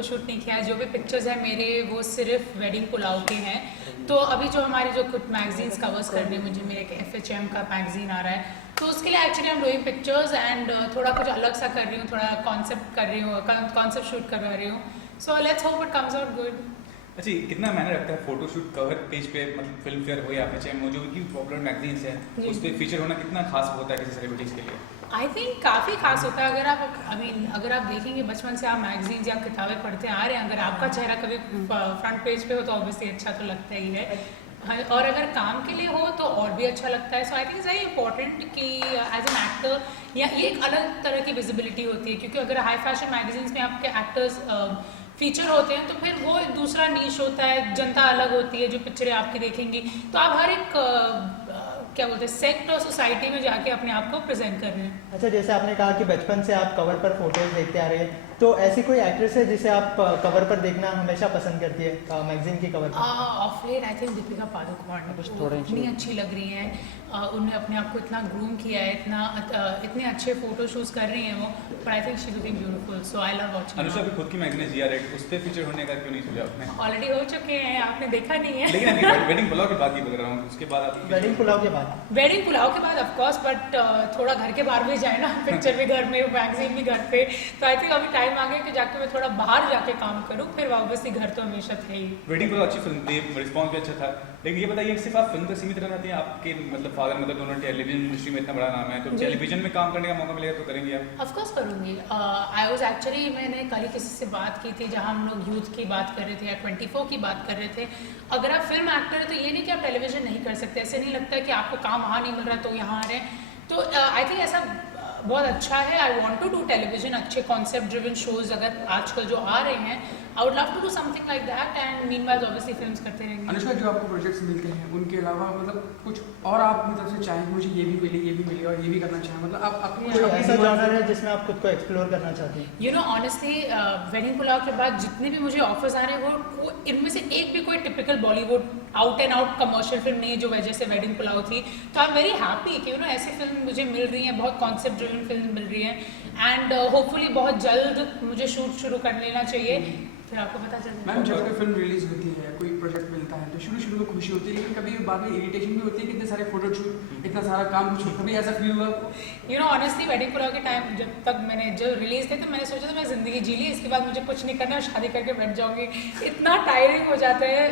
Photo shoot नहीं किया है। जो भी पिक्चर्स हैं मेरे वो सिर्फ वेडिंग पुलाव के हैं। तो अभी जो हमारे जो कुछ मैगजीन्स कवर्स करने, मुझे मेरे एक FHM का मैगजीन आ रहा है, तो उसके लिए एक्चुअली हम डूइंग पिक्चर्स एंड थोड़ा कुछ अलग सा कर रही हूँ, थोड़ा कॉन्सेप्ट कर रही हूँ, कॉन्सेप्ट शूट करवा रही हूँ। So let's hope it comes out good. अच्छा, कितना मायने रखता है फोटोशूट कवर पेज पे, मतलब फिल्म फेयर हो या FHM हो, जो भी पॉपुलर मैगजीन्स हैं उस पर फीचर होना कितना खास होता है किसी सेलिब्रिटीज़ के लिए? आई थिंक काफ़ी खास होता है। अगर आप देखेंगे बचपन से आप मैगजीन्स या किताबें पढ़ते आ रहे हैं, अगर आपका चेहरा कभी फ्रंट पेज पे हो तो ऑब्वियसली अच्छा तो लगता ही है, और अगर काम के लिए हो तो और भी अच्छा लगता है। So I think it's very important कि एज एन एक्टर या ये एक अलग तरह की विजिबिलिटी होती है, क्योंकि अगर हाई फैशन मैगजीन्स में आपके एक्टर्स फीचर होते हैं तो फिर वो एक दूसरा नीश होता है, जनता अलग होती है जो पिक्चरें आपकी देखेंगी, तो आप हर एक क्या बोलते हैं सेक्ट और सोसाइटी में जाके अपने आप को प्रेजेंट कर रहे हैं। अच्छा, जैसे आपने कहा कि बचपन से आप कवर पर फोटोज देखते आ रहे हैं, तो ऐसी कोई एक्ट्रेस है जिसे आप कवर पर देखना हमेशा पसंद करती है मैगजीन की कवर पर? Of late I think Deepika Padukone इतनी अच्छी लग रही हैं, उन्होंने अपने आप को इतना ग्रूम किया है, इतने अच्छे फोटो शूट्स कर रही हैं वो, पर I think she looking beautiful, so I love watching. Anushka भी खुद की मैगजीन जिया रेड, उस पे फीचर होने का क्यों नहीं सोचा आपने? ऑलरेडी हो चुके हैं, आपने देखा नहीं है। लेकिन अभी वेडिंग पुलाव की बात ही बता रहा हूँ, उसके बाद आप वेडिंग पुलाव के बाद ऑफ कोर्स, बट थोड़ा घर के बाहर भी जाए ना, पिक्चर भी घर में, मैगजीन भी घर पे, तो आई थिंक अभी टाइम आ गया कि जाके मैं थोड़ा बाहर जाके काम करूँ, फिर ऑब्वियसली घर तो हमेशा थे ही। वेडिंग पुलाव अच्छी फिल्म थी, रिस्पॉन्स भी अच्छा था, लेकिन ये बताइए सिर्फ आप फिल्म तक सीमित रहना चाहते हैं? आपके मतलब फादर मदर दोनों टेलीविजन इंडस्ट्री में इतना बड़ा नाम है, तो टेलीविजन में काम करने का मौका मिलेगा तो करेंगे आप? ऑफ कोर्स करूँगी। आई वाज एक्चुअली, मैंने कल ही किसी से बात की थी जहाँ हम लोग यूथ की बात कर रहे थे या 24 की बात कर रहे थे। अगर आप फिल्म एक्टर हैं तो ये नहीं कि आप टेलीविजन नहीं कर सकते, ऐसे नहीं लगता कि आपको काम वहाँ नहीं मिल रहा तो यहाँ आ रहे हैं, तो आई थिंक ऐसा बहुत अच्छा है। I want to do television, अच्छे कॉन्सेप्ट ड्रिवन शोज अगर आजकल जो आ रहे हैं, I would love to do something like that, and meanwhile obviously films करते रहेंगे। अनुष्का, जो आपको प्रोजेक्ट्स मिलते हैं उनके अलावा मतलब कुछ और आप अपनी तरफ से चाहें मुझे ये भी मिले और ये भी करना चाहें, मतलब आप कोई ऐसा जॉनर है जिसमें आप खुद को एक्सप्लोर करना चाहते हैं? You know honestly wedding pulao के बाद जितने भी मुझे ऑफर्स आ रहे हैं वो इनमें से एक भी कोई typical Bollywood out and out commercial film नहीं है, जो वजह से वेडिंग पुलाव थी। तो आई एम वेरी हैप्पी कि ऐसी फिल्म मुझे मिल रही है, बहुत कॉन्सेप्ट ड्रिवन फिल्म मिल रही है, एंड होपफुली बहुत जल्द मुझे शूट शुरू कर लेना चाहिए, फिर आपको पता चल जाएगा। मैम, जब कोई फिल्म रिलीज होती है, कोई प्रोजेक्ट मिलता है, तो शुरू में खुशी होती है, लेकिन कभी बाद में इरिटेशन भी होती है कि इतने सारे फोटो शूट, इतना सारा काम, कुछ कभी ऐसा फील हुआ? ऑनेस्टली वेडिंग पुलाव के टाइम जब रिलीज थे तो मैंने सोचा था मैं जिंदगी जी ली, इसके बाद मुझे कुछ नहीं करना, शादी करके बैठ जाऊंगी। इतना टायरिंग हो जाता है,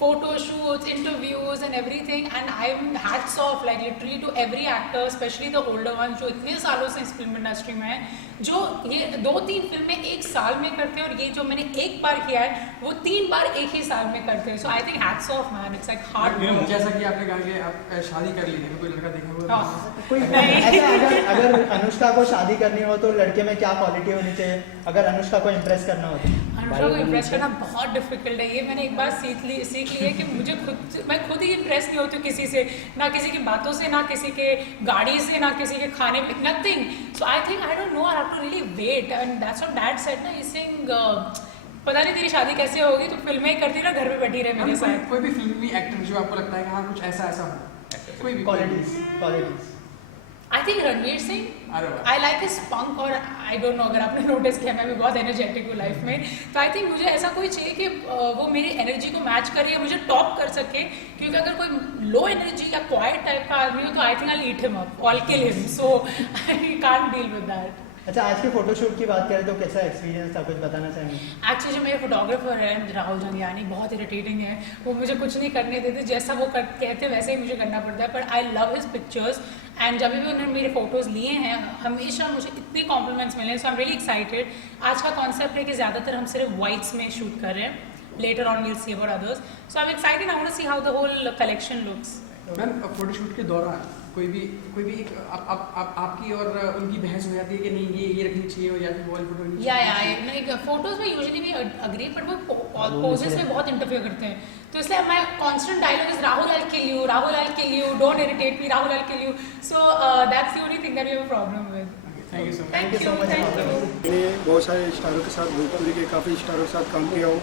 photo shoots, interviews and everything, and I am hats off like literally to every actor, specially the older one जो इतने सालों से इस फिल्म इंडस्ट्री में है, जो ये 2-3 फिल्में एक साल में करते हैं, और ये जो मैंने एक बार किया है वो 3 बार एक ही साल में करते हैं। So I think hats off man, it's like hard work. जैसा कि आपने कहा कि आप शादी कर ली है, कोई लड़का देखा हुआ कोई ऐसा, अगर अनुष्का को शादी करनी हो तो लड़के में क्या क्वालिटी होनी चाहिए अगर अनुष्का को इम्प्रेस करना हो? अनुष्का को इम्प्रेस करना बहुत डिफिकल्ट है, ये मैंने एक बार सीख ली है कि मैं खुद ही इम्प्रेस नहीं होती किसी से, ना किसी की बातों से, ना किसी के गाड़ी से, ना किसी के खाने पे, nothing. So I think I don't know, I have to really wait, and that's what dad said ना, ही सेइंग पता नहीं तेरी शादी कैसे होगी, तो फिल्में ही करती रहा, घर पे बैठी रहे मेरे साथ। कोई भी फिल्मी एक्टर जो आपको लगता है कि हाँ कुछ ऐसा हो, कोई भी qualities? I think Ranveer Singh, I like his spunk, और आई डोंट नो अगर आपने नोटिस किया, मैं भी बहुत एनर्जेटिक हूँ लाइफ में, तो आई थिंक मुझे ऐसा कोई चाहिए कि वो मेरी एनर्जी को मैच करे या मुझे टॉप कर सके, क्योंकि अगर कोई लो एनर्जी या क्वाइट टाइप का आदमी हो तो आई think I eat him up, all kill him, so I can't deal with that. अच्छा, आज के फोटोशूट की बात करें तो कैसा एक्सपीरियंस था, कुछ बताना चाहेंगे? एक्चुअली जो मेरे फोटोग्राफर हैं राहुल जंगियानी, बहुत इरिटेटिंग है, वो मुझे कुछ नहीं करने देते, जैसा वो कहते वैसे ही मुझे करना पड़ता है, पर I love his pictures, and जब भी उन्होंने मेरे फोटोज़ लिए हैं हमेशा मुझे इतने कॉम्प्लीमेंट्स मिले हैं, so I am really excited. आज का कॉन्सेप्ट है कि ज़्यादातर हम सिर्फ वाइट्स में शूट कर रहे हैं, later on we'll see about others, so I am excited, I want to see how the whole collection looks. Ma'am, photoshoot के दौरान कोई भी एक आपकी और उनकी बहस हो जाती है कि नहीं ये रखनी चाहिए या फिर वॉल फोटो या फोटोज में यूजुअली भी अग्री, बट वो पोजेस में बहुत इंटरफेयर करते हैं, तो इसलिए my constant dialogue is Rahul I kill you, Rahul I kill you, don't irritate me, Rahul I kill you, so that's the only thing that we have a problem with. Thank you so much. मैंने बहुत सारे स्टारों के साथ, भोजपुरी के काफ़ी स्टारों के साथ काम किया हूँ,